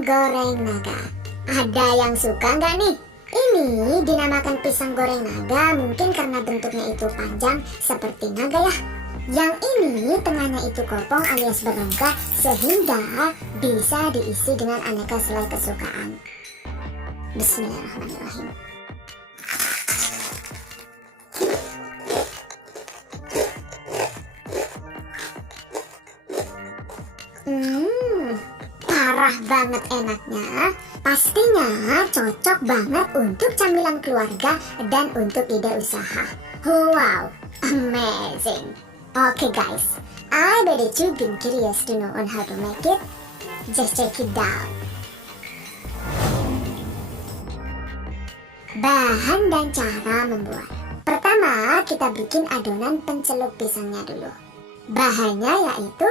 Pisang goreng naga. Ada yang suka nggak nih? Ini dinamakan pisang goreng naga mungkin karena bentuknya itu panjang seperti naga ya. Yang ini tengahnya itu kopong alias berongga sehingga bisa diisi dengan aneka selai kesukaan. Bismillahirrahmanirrahim. Parah banget enaknya. Pastinya cocok banget untuk camilan keluarga dan untuk ide usaha. Wow, amazing. Okay guys, I bet that you've been curious to know on how to make it. Just check it down. Bahan dan cara membuat. Pertama, kita bikin adonan pencelup pisangnya dulu. Bahannya yaitu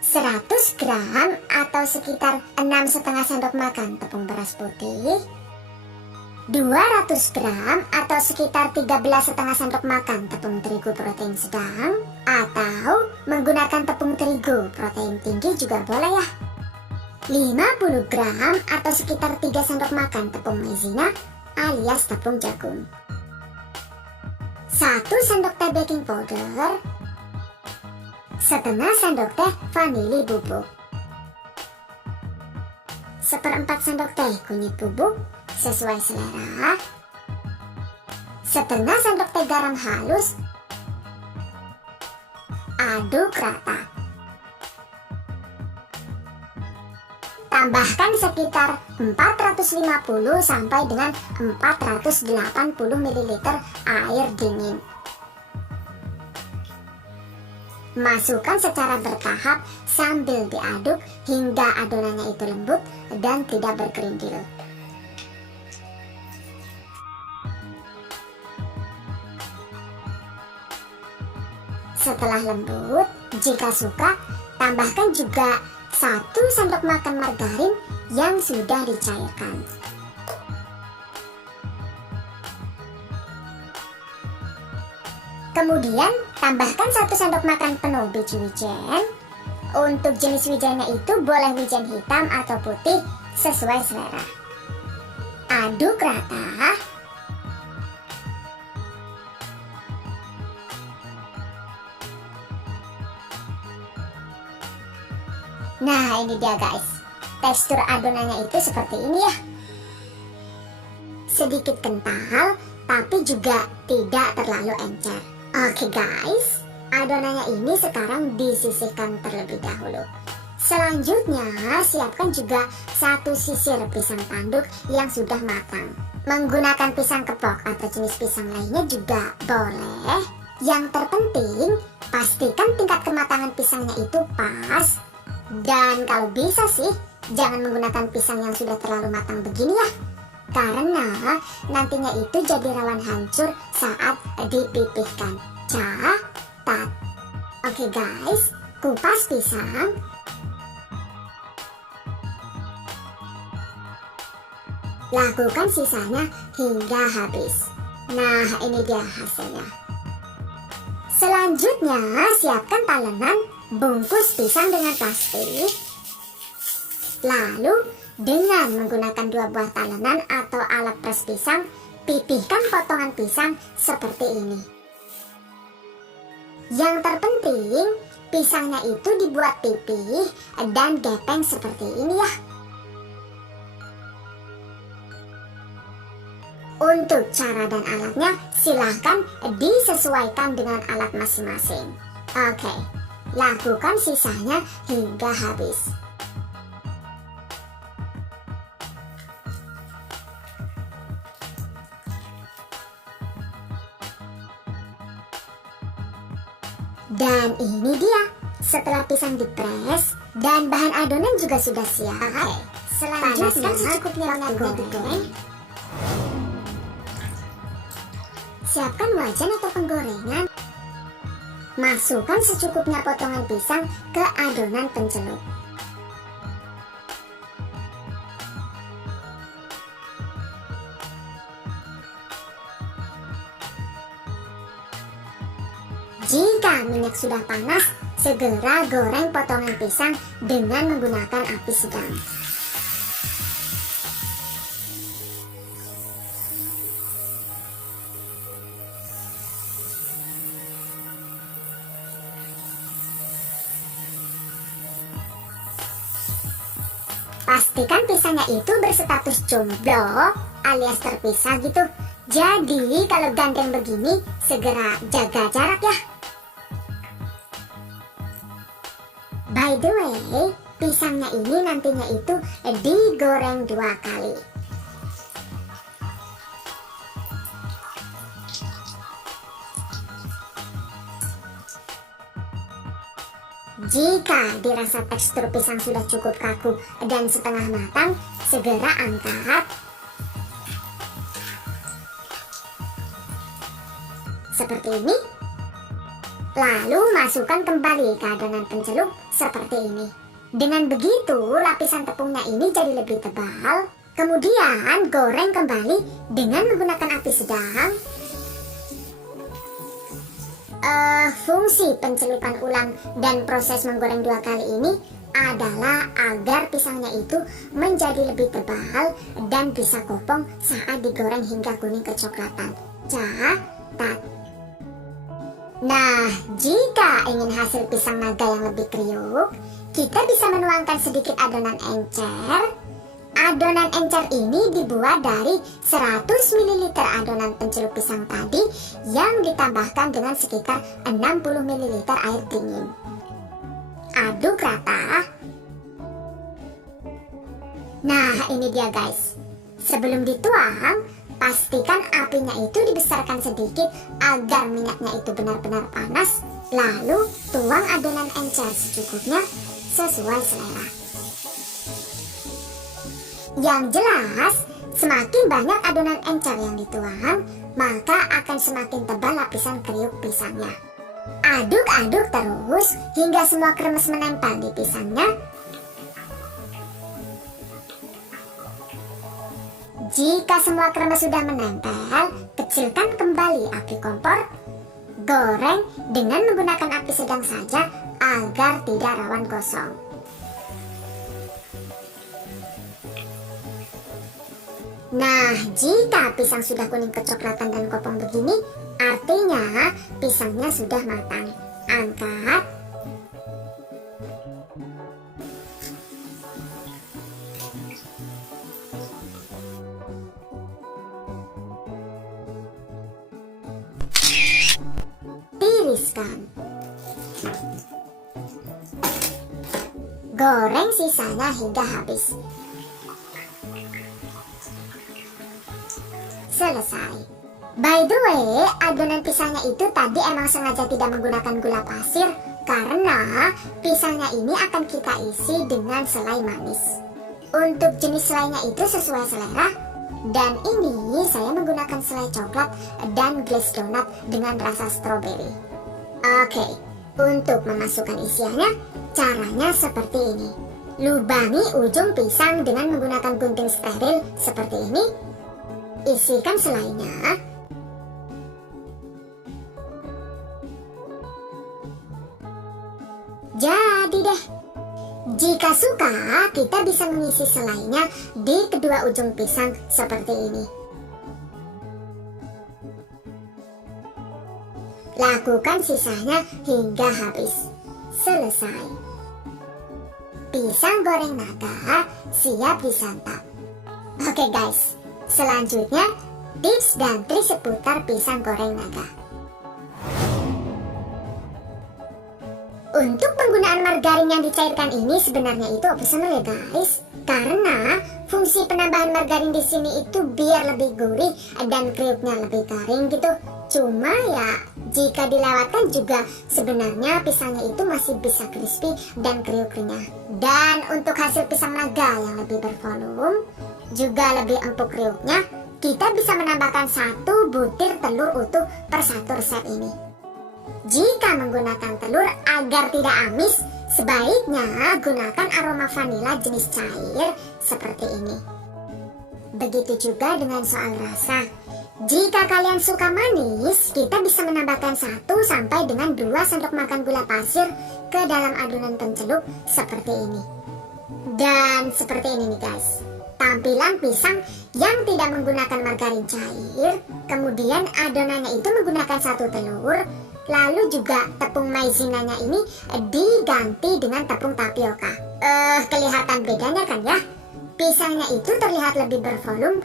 100 gram atau sekitar 6,5 sendok makan tepung beras putih, 200 gram atau sekitar 13,5 sendok makan tepung terigu protein sedang, atau menggunakan tepung terigu protein tinggi juga boleh ya, 50 gram atau sekitar 3 sendok makan tepung maizena alias tepung jagung, 1 sendok teh baking powder, setengah sendok teh vanili bubuk, 1/4 sendok teh kunyit bubuk sesuai selera, setengah sendok teh garam halus. Aduk rata. Tambahkan sekitar 450 sampai dengan 480 ml air dingin. Masukkan secara bertahap sambil diaduk hingga adonannya itu lembut dan tidak berkerindil. Setelah lembut, jika suka, tambahkan juga 1 sendok makan margarin yang sudah dicairkan. Kemudian tambahkan 1 sendok makan penuh biji wijen. Untuk jenis wijennya itu boleh wijen hitam atau putih sesuai selera. Aduk rata. Nah, ini dia guys. Tekstur adonannya itu seperti ini ya. Sedikit kental, tapi juga tidak terlalu encer. Oke guys, adonannya ini sekarang disisihkan terlebih dahulu. Selanjutnya, siapkan juga 1 sisir pisang tanduk yang sudah matang. Menggunakan pisang kepok atau jenis pisang lainnya juga boleh. Yang terpenting, pastikan tingkat kematangan pisangnya itu pas. Dan kalau bisa sih, jangan menggunakan pisang yang sudah terlalu matang begini ya. Karena nantinya itu jadi rawan hancur saat dipipihkan. Catat. Oke guys, kupas pisang. Lakukan sisanya hingga habis. Nah, ini dia hasilnya. Selanjutnya, siapkan talenan. Bungkus pisang dengan plastik. Lalu, dengan menggunakan 2 buah talenan atau alat pres pisang, pipihkan potongan pisang seperti ini. Yang terpenting, pisangnya itu dibuat pipih dan gepeng seperti ini ya. Untuk cara dan alatnya, silahkan disesuaikan dengan alat masing-masing. Oke, lakukan sisanya hingga habis. Dan ini dia, setelah pisang dipres dan bahan adonan juga sudah siap. Selanjutnya, secukupnya minyak digoreng. Siapkan wajan atau penggorengan. Masukkan secukupnya potongan pisang ke adonan pencelup. Jika minyak sudah panas, segera goreng potongan pisang dengan menggunakan api sedang. pastikan pisangnya itu berstatus jomblo alias terpisah gitu. Jadi kalau gandeng begini segera jaga jarak ya. By the way, pisangnya ini nantinya itu digoreng 2 kali. Jika dirasa tekstur pisang sudah cukup kaku dan setengah matang, segera angkat. Seperti ini. Lalu masukkan kembali ke adonan pencelup seperti ini. Dengan begitu, lapisan tepungnya ini jadi lebih tebal. Kemudian goreng kembali dengan menggunakan api sedang. Fungsi pencelupan ulang dan proses menggoreng 2 kali ini adalah agar pisangnya itu menjadi lebih tebal dan bisa kopong saat digoreng hingga kuning kecoklatan. Catat. Nah, jika ingin hasil pisang naga yang lebih kriuk, kita bisa menuangkan sedikit adonan encer. Adonan encer ini dibuat dari 100 ml adonan pencelup pisang tadi yang ditambahkan dengan sekitar 60 ml air dingin. Aduk rata. Nah, ini dia guys. Sebelum dituang, pastikan apinya itu dibesarkan sedikit agar minyaknya itu benar-benar panas. Lalu tuang adonan encer secukupnya sesuai selera. Yang jelas, semakin banyak adonan encer yang dituang, maka akan semakin tebal lapisan kriuk pisangnya. Aduk-aduk terus hingga semua kremes menempel di pisangnya. Jika semua kremes sudah menempel, kecilkan kembali api kompor. Goreng dengan menggunakan api sedang saja agar tidak rawan gosong. Nah, jika pisang sudah kuning kecoklatan dan kopong begini, artinya pisangnya sudah matang. Angkat. Tiriskan. Goreng sisanya hingga habis. Selesai. By the way, adonan pisangnya itu tadi emang sengaja tidak menggunakan gula pasir karena pisangnya ini akan kita isi dengan selai manis. Untuk jenis selainya itu sesuai selera, dan ini saya menggunakan selai coklat dan glaze donat dengan rasa stroberi. Oke, untuk memasukkan isiannya, caranya seperti ini. Lubangi ujung pisang dengan menggunakan gunting steril seperti ini. Isikan selainya. Jadi deh. Jika suka, kita bisa mengisi selainya di kedua ujung pisang seperti ini. Lakukan sisanya hingga habis. Selesai. Pisang goreng naga siap disantap. Oke guys. Selanjutnya, tips dan trik seputar pisang goreng naga. Untuk penggunaan margarin yang dicairkan ini sebenarnya itu opsional ya guys. Karena fungsi penambahan margarin di sini itu biar lebih gurih dan kriuknya lebih garing gitu. Cuma ya jika dilewatkan juga sebenarnya pisangnya itu masih bisa crispy dan kriuk renyah. Dan untuk hasil pisang naga yang lebih bervolume juga lebih empuk kriuknya, kita bisa menambahkan 1 butir telur utuh per 1 resep ini. Jika menggunakan telur agar tidak amis, sebaiknya gunakan aroma vanila jenis cair seperti ini. Begitu juga dengan soal rasa. Jika kalian suka manis, kita bisa menambahkan 1 sampai dengan 2 sendok makan gula pasir ke dalam adonan pencelup seperti ini. Dan seperti ini nih guys, tampilan pisang yang tidak menggunakan margarin cair. Kemudian adonannya itu menggunakan 1 telur. Lalu juga tepung maizinanya ini diganti dengan tepung tapioka. Kelihatan bedanya kan ya? pisangnya itu terlihat lebih bervolume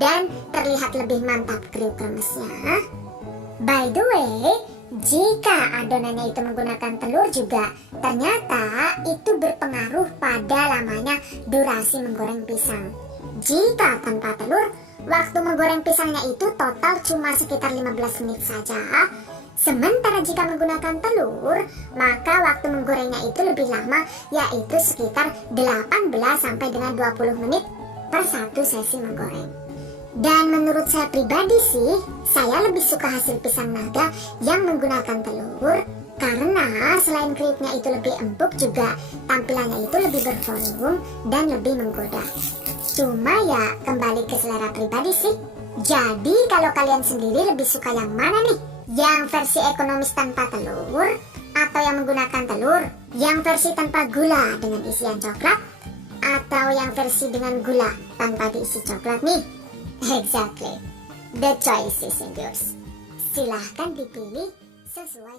dan terlihat lebih mantap kriuk kremesnya. By the way, jika adonannya itu menggunakan telur juga, ternyata itu berpengaruh pada lamanya durasi menggoreng pisang. Jika tanpa telur, waktu menggoreng pisangnya itu total cuma sekitar 15 menit saja. Sementara jika menggunakan telur, maka waktu menggorengnya itu lebih lama, yaitu sekitar 18 sampai dengan 20 menit per satu sesi menggoreng. Dan menurut saya pribadi sih, saya lebih suka hasil pisang naga yang menggunakan telur, karena selain kriuknya itu lebih empuk juga tampilannya itu lebih bervolume dan lebih menggoda. Cuma ya kembali ke selera pribadi sih. Jadi kalau kalian sendiri lebih suka yang mana nih? Yang versi ekonomis tanpa telur atau yang menggunakan telur? Yang versi tanpa gula dengan isian coklat atau yang versi dengan gula tanpa diisi coklat nih? Exactly. The choice is in yours. Silahkan dipilih sesuai